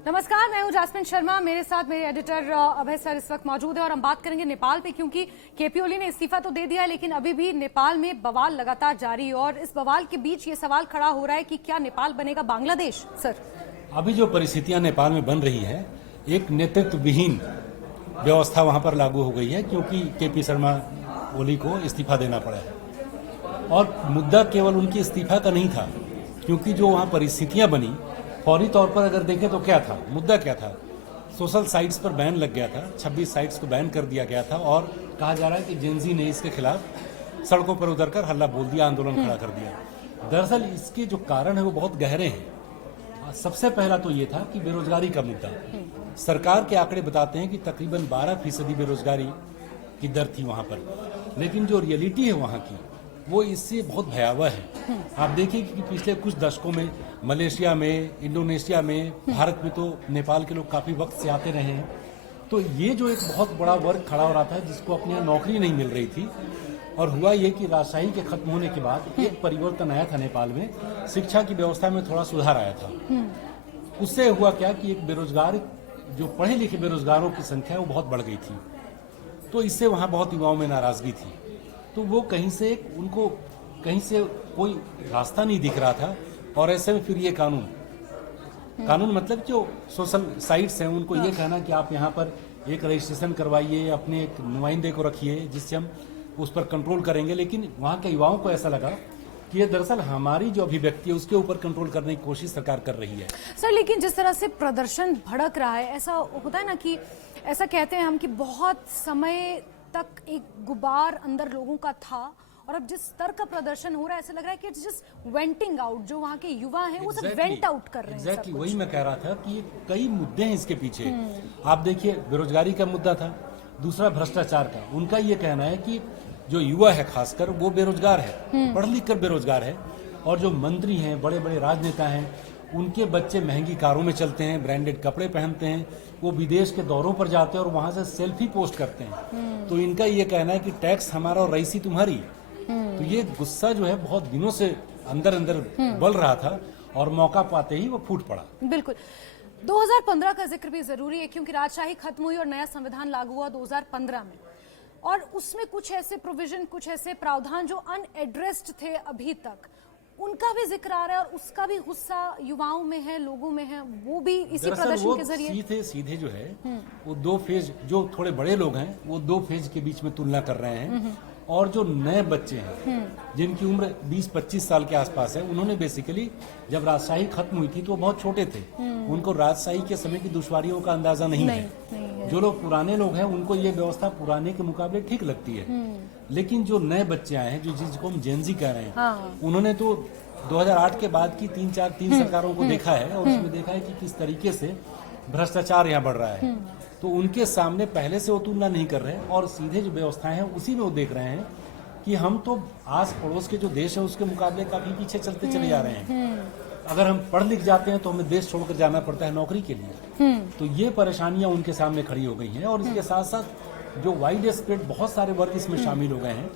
नमस्कार, मैं हूं जास्मिन शर्मा। मेरे साथ मेरे एडिटर अभय सर इस वक्त मौजूद है और हम बात करेंगे नेपाल पे, क्योंकि केपी ओली ने इस्तीफा तो दे दिया है लेकिन अभी भी नेपाल में बवाल लगातार जारी है। और इस बवाल के बीच ये सवाल खड़ा हो रहा है कि क्या नेपाल बनेगा बांग्लादेश? सर, अभी जो परिस्थितियां नेपाल में बन रही है, एक नेतृत्व विहीन व्यवस्था वहां पर लागू हो गई है, क्योंकि केपी शर्मा ओली को इस्तीफा देना पड़ा है। और मुद्दा केवल उनकी इस्तीफा का नहीं था, क्योंकि जो वहां परिस्थितियां बनी, फौरी तौर पर अगर देखें तो क्या था, मुद्दा क्या था? सोशल साइट्स पर बैन लग गया था, 26 साइट्स को बैन कर दिया गया था और कहा जा रहा है कि जेनजी ने इसके खिलाफ सड़कों पर उतरकर हल्ला बोल दिया, आंदोलन खड़ा कर दिया। दरअसल इसके जो कारण है वो बहुत गहरे हैं। सबसे पहला तो ये था कि बेरोजगारी का मुद्दा। सरकार के आंकड़े बताते हैं कि तकरीबन 12% बेरोजगारी की दर थी वहां पर, लेकिन जो रियलिटी है वहां की वो इससे बहुत भयावह है। आप देखिए कि पिछले कुछ दशकों में मलेशिया में, इंडोनेशिया में, भारत में तो नेपाल के लोग काफी वक्त से आते रहे हैं। तो ये जो एक बहुत बड़ा वर्ग खड़ा हो रहा था जिसको अपने यहाँ नौकरी नहीं मिल रही थी, और हुआ ये कि राजशाही के खत्म होने के बाद एक परिवर्तन आया था नेपाल में, शिक्षा की व्यवस्था में थोड़ा सुधार आया था। उससे हुआ क्या कि एक बेरोजगार, जो पढ़े लिखे बेरोजगारों की संख्या वो बहुत बढ़ गई थी। तो इससे वहाँ बहुत युवाओं में नाराजगी थी। तो वो कहीं से उनको कहीं से कोई रास्ता नहीं दिख रहा था, और ऐसे में फिर ये कानून मतलब जो सोशल साइट्स हैं उनको ये कहना कि आप यहाँ पर एक रजिस्ट्रेशन करवाइए, अपने एक नुमाइंदे को रखिए जिससे हम उस पर कंट्रोल करेंगे। लेकिन वहाँ के युवाओं को ऐसा लगा कि ये दरअसल हमारी जो अभिव्यक्ति है उसके ऊपर कंट्रोल करने की कोशिश सरकार कर रही है। सर, लेकिन जिस तरह से प्रदर्शन भड़क रहा है, ऐसा होता है ना कि ऐसा कहते हैं हम कि बहुत समय तक एक गुबार अंदर लोगों का था, और अब जिस स्तर का प्रदर्शन हो रहा है ऐसा लग रहा है कि इट्स जस्ट वेंटिंग आउट। जो वहाँ के युवा हैं वो सब वेंट आउट कर रहे हैं। एग्जैक्टली वही मैं कह रहा था कि ये कई मुद्दे हैं इसके पीछे। आप देखिए, बेरोजगारी का मुद्दा था, दूसरा भ्रष्टाचार का। उनका ये कहना है कि जो युवा है खासकर वो बेरोजगार है, पढ़ लिख कर बेरोजगार है, और जो मंत्री हैं, बड़े बड़े राजनेता हैं, उनके बच्चे महंगी कारों में चलते हैं, ब्रांडेड कपड़े पहनते हैं, वो विदेश के दौरों पर जाते हैं और वहां से सेल्फी पोस्ट करते हैं। तो इनका ये कहना है कि टैक्स हमारा और रईसी तुम्हारी। तो ये गुस्सा जो है बहुत दिनों से अंदर अंदर बल रहा था, और मौका पाते ही वो फूट पड़ा। बिल्कुल। 2015 का जिक्र भी जरूरी है, क्योंकि राजशाही खत्म हुई और नया संविधान लागू हुआ 2015 में, और उसमें कुछ ऐसे प्रोविजन, कुछ ऐसे प्रावधान जो अनएड्रेस्ड थे अभी तक, उनका भी जिक्र आ रहा है और उसका भी गुस्सा युवाओं में है, लोगों में है। वो भी इसी प्रदर्शन के जरिए सीधे जो है वो दो फेज, जो थोड़े बड़े लोग हैं वो दो फेज के बीच में तुलना कर रहे हैं, और जो नए बच्चे हैं जिनकी उम्र 20-25 साल के आसपास है, उन्होंने बेसिकली जब राजशाही खत्म हुई थी तो वो बहुत छोटे थे, उनको राजशाही के समय की दुश्वारियों का अंदाजा नहीं है। जो लोग पुराने लोग हैं उनको ये व्यवस्था पुराने के मुकाबले ठीक लगती है, लेकिन जो नए बच्चे आए हैं, जो जिसको हम जेनजी कह रहे हैं, उन्होंने तो 2008 के बाद की तीन सरकारों को देखा है, और उसमें देखा है कि किस तरीके से भ्रष्टाचार यहाँ बढ़ रहा है। तो उनके सामने पहले से वो तुलना नहीं कर रहे हैं, और सीधे जो व्यवस्थाएं हैं उसी में वो देख रहे हैं कि हम तो आस पड़ोस के जो देश है उसके मुकाबले काफी पीछे चलते चले जा रहे हैं। अगर हम पढ़ लिख जाते हैं तो हमें देश छोड़कर जाना पड़ता है नौकरी के लिए। तो ये परेशानियां उनके सामने खड़ी हो गई हैं, और इसके साथ साथ जो वाइड स्प्रेड बहुत सारे वर्ग इसमें शामिल हो गए हैं।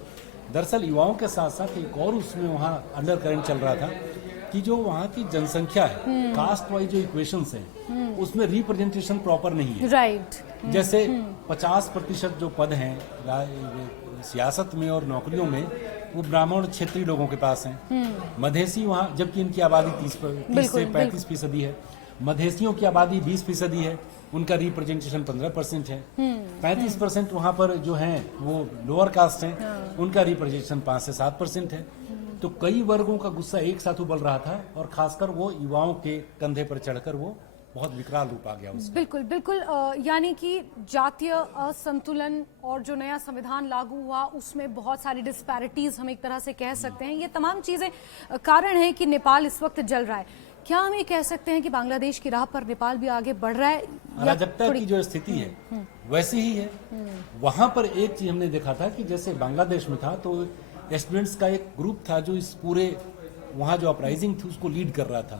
दरअसल युवाओं के साथ साथ एक और उसमें वहाँ अंडर करंट चल रहा था कि जो वहाँ की जनसंख्या है, कास्ट वाइज जो इक्वेशंस हैं उसमें रिप्रेजेंटेशन प्रॉपर नहीं है। राइट। जैसे 50% जो पद हैं सियासत में और नौकरियों में वो ब्राह्मण क्षेत्रीय लोगों के पास हैं। मधेसी वहाँ, जबकि इनकी आबादी 30 से 35% है। मधेसियों की आबादी 20% है, उनका रिप्रेजेंटेशन 15% है। 35% वहाँ पर जो हैं वो लोअर कास्ट हैं, उनका रिप्रेजेंटेशन 5 से 7% है। तो कई वर्गों का गुस्सा एक साथ उबल रहा था, और खासकर वो युवाओं के कंधे पर चढ़कर वो बहुत विकराल रूप आ गया उसका। बिल्कुल बिल्कुल। यानी कि जातीय असंतुलन और जो नया संविधान लागू हुआ उसमें बहुत सारी डिस्पैरिटीज हम एक तरह से कह सकते हैं, ये तमाम चीजें कारण है कि नेपाल इस वक्त जल रहा है। क्या हम ये कह सकते हैं कि बांग्लादेश की राह पर नेपाल भी आगे बढ़ रहा है? अराजकता की जो स्थिति है वैसी ही है। वहां पर एक चीज हमने देखा था कि जैसे बांग्लादेश में था तो स्टूडेंट्स का एक ग्रुप था जो इस पूरे वहाँ जो अपराइजिंग थी उसको लीड कर रहा था।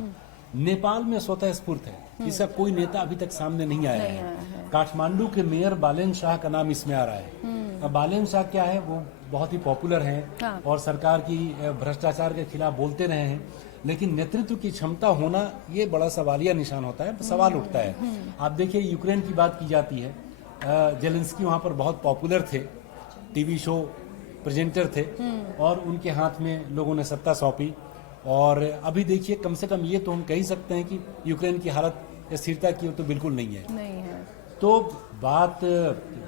नेपाल में स्वतः स्फूर्त है, इसका कोई नेता अभी तक सामने नहीं आया है। काठमांडू के मेयर बालेन शाह का नाम इसमें आ रहा है। अब बालेन शाह क्या है, वो बहुत ही पॉपुलर हैं और सरकार की भ्रष्टाचार के खिलाफ बोलते रहे हैं, लेकिन नेतृत्व की क्षमता होना ये बड़ा सवालिया निशान होता है, सवाल उठता है। आप देखिए यूक्रेन की बात की जाती है, जेलेंस्की वहाँ पर बहुत पॉपुलर थे, टीवी शो प्रेजेंटर थे और उनके हाथ में लोगों ने सत्ता सौंपी। और अभी देखिए कम से कम ये तो हम कह ही सकते हैं कि यूक्रेन की हालत स्थिरता की तो बिल्कुल नहीं है। तो बात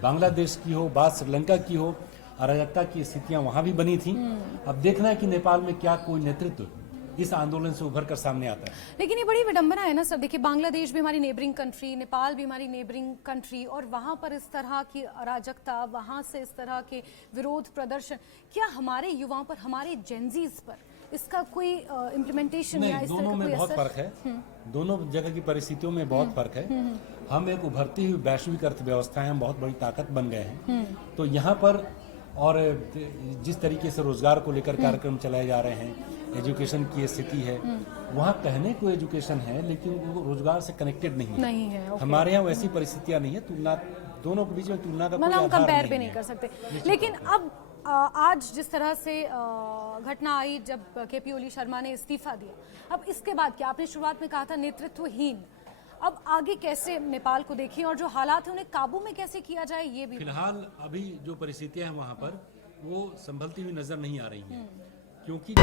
बांग्लादेश की हो, बात श्रीलंका की हो, अराजकता की स्थितियां वहां भी बनी थी। अब देखना है कि नेपाल में क्या कोई नेतृत्व इस आंदोलन से उभर कर सामने आता है। लेकिन ये बड़ी विडंबना है ना सर, देखिए बांग्लादेश भी हमारी नेबरिंग कंट्री, नेपाल भी हमारी नेबरिंग कंट्री, और वहां पर इस तरह की अराजकता, वहां से इस तरह के विरोध प्रदर्शन, क्या हमारे युवाओं पर, हमारे जेंजीज पर इसका कोई इम्प्लीमेंटेशन या इस तरह दोनों का में कोई बहुत असर? फर्क है, दोनों जगह की परिस्थितियों में बहुत फर्क है। हम एक उभरती हुई वैश्विक अर्थव्यवस्था है, हम बहुत बड़ी ताकत बन गए हैं। तो यहाँ पर और जिस तरीके से रोजगार को लेकर कार्यक्रम चलाए जा रहे हैं, एजुकेशन की स्थिति है, वहाँ कहने को एजुकेशन है लेकिन वो रोजगार से कनेक्टेड नहीं है। हमारे यहाँ वैसी परिस्थितियाँ नहीं है, तुलना दोनों के बीच में तुलना का कोई मतलब हम आधार कंपेयर नहीं भी नहीं है। कर सकते। लेकिन अब आज जिस तरह से घटना आई जब केपी ओली शर्मा ने इस्तीफा दिया, अब इसके बाद क्या? आपने शुरुआत में कहा था नेतृत्वहीन, अब आगे कैसे नेपाल को देखें और जो हालात है उन्हें काबू में कैसे किया जाए, ये भी फिलहाल अभी जो परिस्थितियां हैं वहां पर वो संभलती हुई नजर नहीं आ रही हैं, क्योंकि